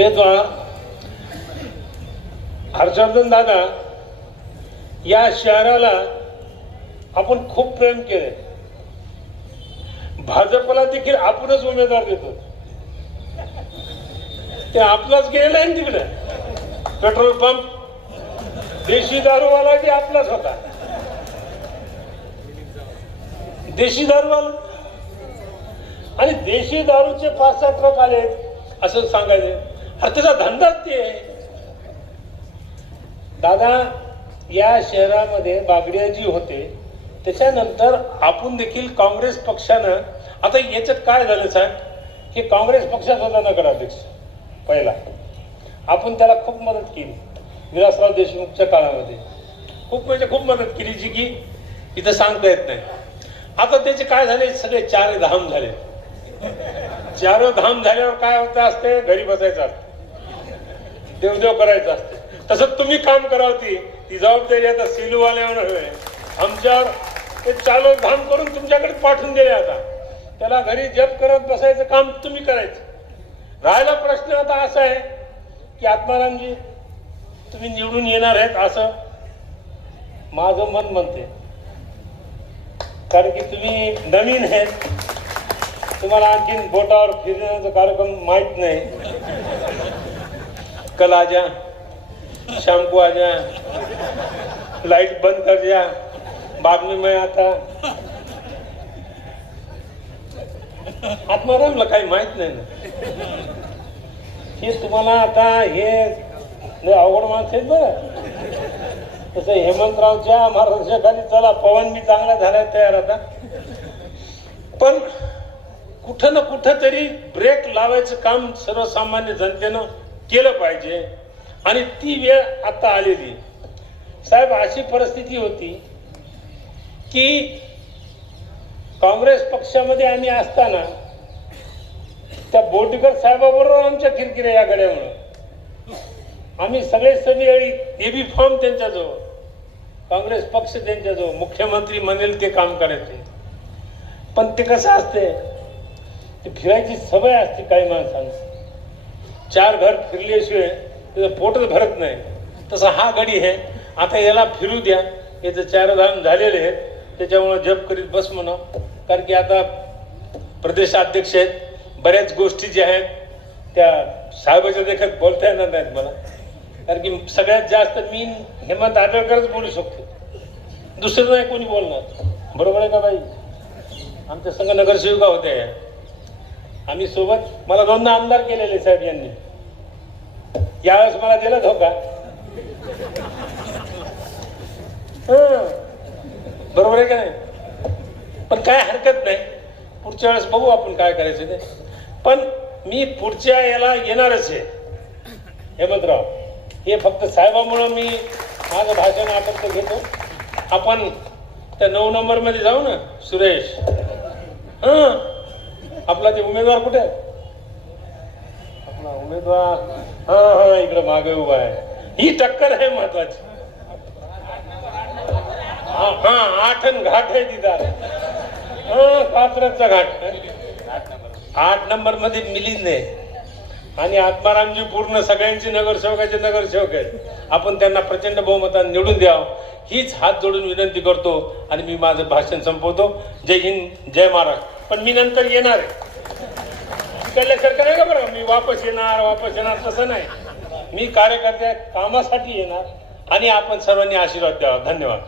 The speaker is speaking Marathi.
उमेदवार हर्षवर्धन दादा या शहराला आपण खूप प्रेम केले भाजपला देखील आपणच उमेदवार देतो. ते आपलाच गेलेला आहे ना तिकडे. पेट्रोल पंप देशी दारूवाला की आपलाच होता. देशी दारूवाला. आणि देशी दारूचे पाच सात लोक आले असं सांगायचे. हा त्याचा धंदाच ते दादा या शहरामध्ये बागडिया जी होते. त्याच्यानंतर आपण देखील काँग्रेस पक्षानं आता याच्यात काय झालं साहेब की काँग्रेस पक्षात होता नगराध्यक्ष पहिला. आपण त्याला खूप मदत केली विलासराव देशमुखच्या काळामध्ये. खूप म्हणजे खूप मदत केली जी की इथं सांगता येत नाही. आता त्याचे काय झाले? सगळे चार धाम झाले. चार धाम झाल्यावर काय होतं असते? घरी बसायचं असतं. देवदेव करायचं असते. तसंच तुम्ही काम करावती ती. ती जबाबदारी आता सेलूवाल्यावर हवे. आमच्यावर ते चालू धाम करून तुमच्याकडे पाठवून दिले आता. त्याला घरी जप करत बसायचं काम तुम्ही करायचं. राहिला प्रश्न आता असा आहे की आत्मारामजी तुम्ही निवडून येणार आहेत असं माझं मन म्हणते. कारण की तुम्ही नवीन आहेत. तुम्हाला आणखीन बोटावर फिरण्याचा कार्यक्रम माहीत नाही. कल आ जा शाम को आ जा लाइट बंद कर जा बाद में मैं आता। आत्मारामला काही माहीत नाही ना। हे तुम्हाला आता हे लय अवघड माणसं आहेत बरं। तसं हेमंतरावच्या महाराष्ट्राखाली चला पवन मी चांगला झाला तयार आता। पण कुठं ना कुठं तरी ब्रेक लावायचं काम सर्वसामान्य जनतेनं केलं पाहिजे. आणि ती वेळ आता आलेली साहेब अशी परिस्थिती होती की काँग्रेस पक्षामध्ये आम्ही असताना त्या बोटकर साहेबाबरोबर आमच्या किरकिऱ्या या गड्यामुळं. आम्ही सगळे सगळी ए बी फॉर्म त्यांच्याजवळ काँग्रेस पक्ष त्यांच्याजवळ मुख्यमंत्री म्हणेल ते काम करायचे पण ते कसं असते ते फिरायची सवय असते काही माणसांना. चार घर फिरल्याशिवाय त्याचं पोटच भरत नाही. तसा हा गडी आहे. आता याला फिरू द्या. याचं चार धाम झालेले आहेत. त्याच्यामुळं जप करीत बस म्हणा. कारण की आता प्रदेशाध्यक्ष आहेत. बऱ्याच गोष्टी ज्या आहेत त्या साहेबाच्या देखत बोलता येणार नाहीत मला. कारण की सगळ्यात जास्त मी हेमंत आटळकरच बोलू शकतो. दुसरं नाही कोणी बोलणार? बरोबर आहे का बाई? आमच्या संघ नगरसेविका होत्या आम्ही सोबत मला दोनदा आमदार केलेले साहेब यांनी. यावेळेस मला दिला धोका. हं. बरोबर आहे का नाही? पण काय हरकत नाही. पुढच्या वेळेस बघू आपण काय करायचं ते. पण मी पुढच्या याला येणारच आहे. हेमंतराव हे फक्त साहेबामुळं मी माझं भाषण आपण तर घेतो. आपण त्या नऊ नंबरमध्ये जाऊ ना सुरेश. हं. आपला ते उमेदवार कुठे आपला उमेदवार हा हा इकडे मागे उभा आहे. ही टक्कर आहे महत्वाची. हा आठ अन घाट आहे तिथं. हा कात्रजचा घाट. आठ नंबरमध्ये मिलिंद आहे. आणि आत्मारामजी पूर्ण सगळ्यांची नगरसेवकाचे नगरसेवक आहेत. आपण त्यांना प्रचंड बहुमतान निवडून द्यावं. हीच हात जोडून विनंती करतो आणि मी माझं भाषण संपवतो. जय हिंद जय महाराष्ट्र. पण मी नंतर येणार आहे. इकडल्यासारखं नाही का बरं मी वापस येणार वापस येणार तसं नाही. मी कार्यकर्त्या कामासाठी येणार आणि आपण सर्वांनी आशीर्वाद द्यावा. धन्यवाद.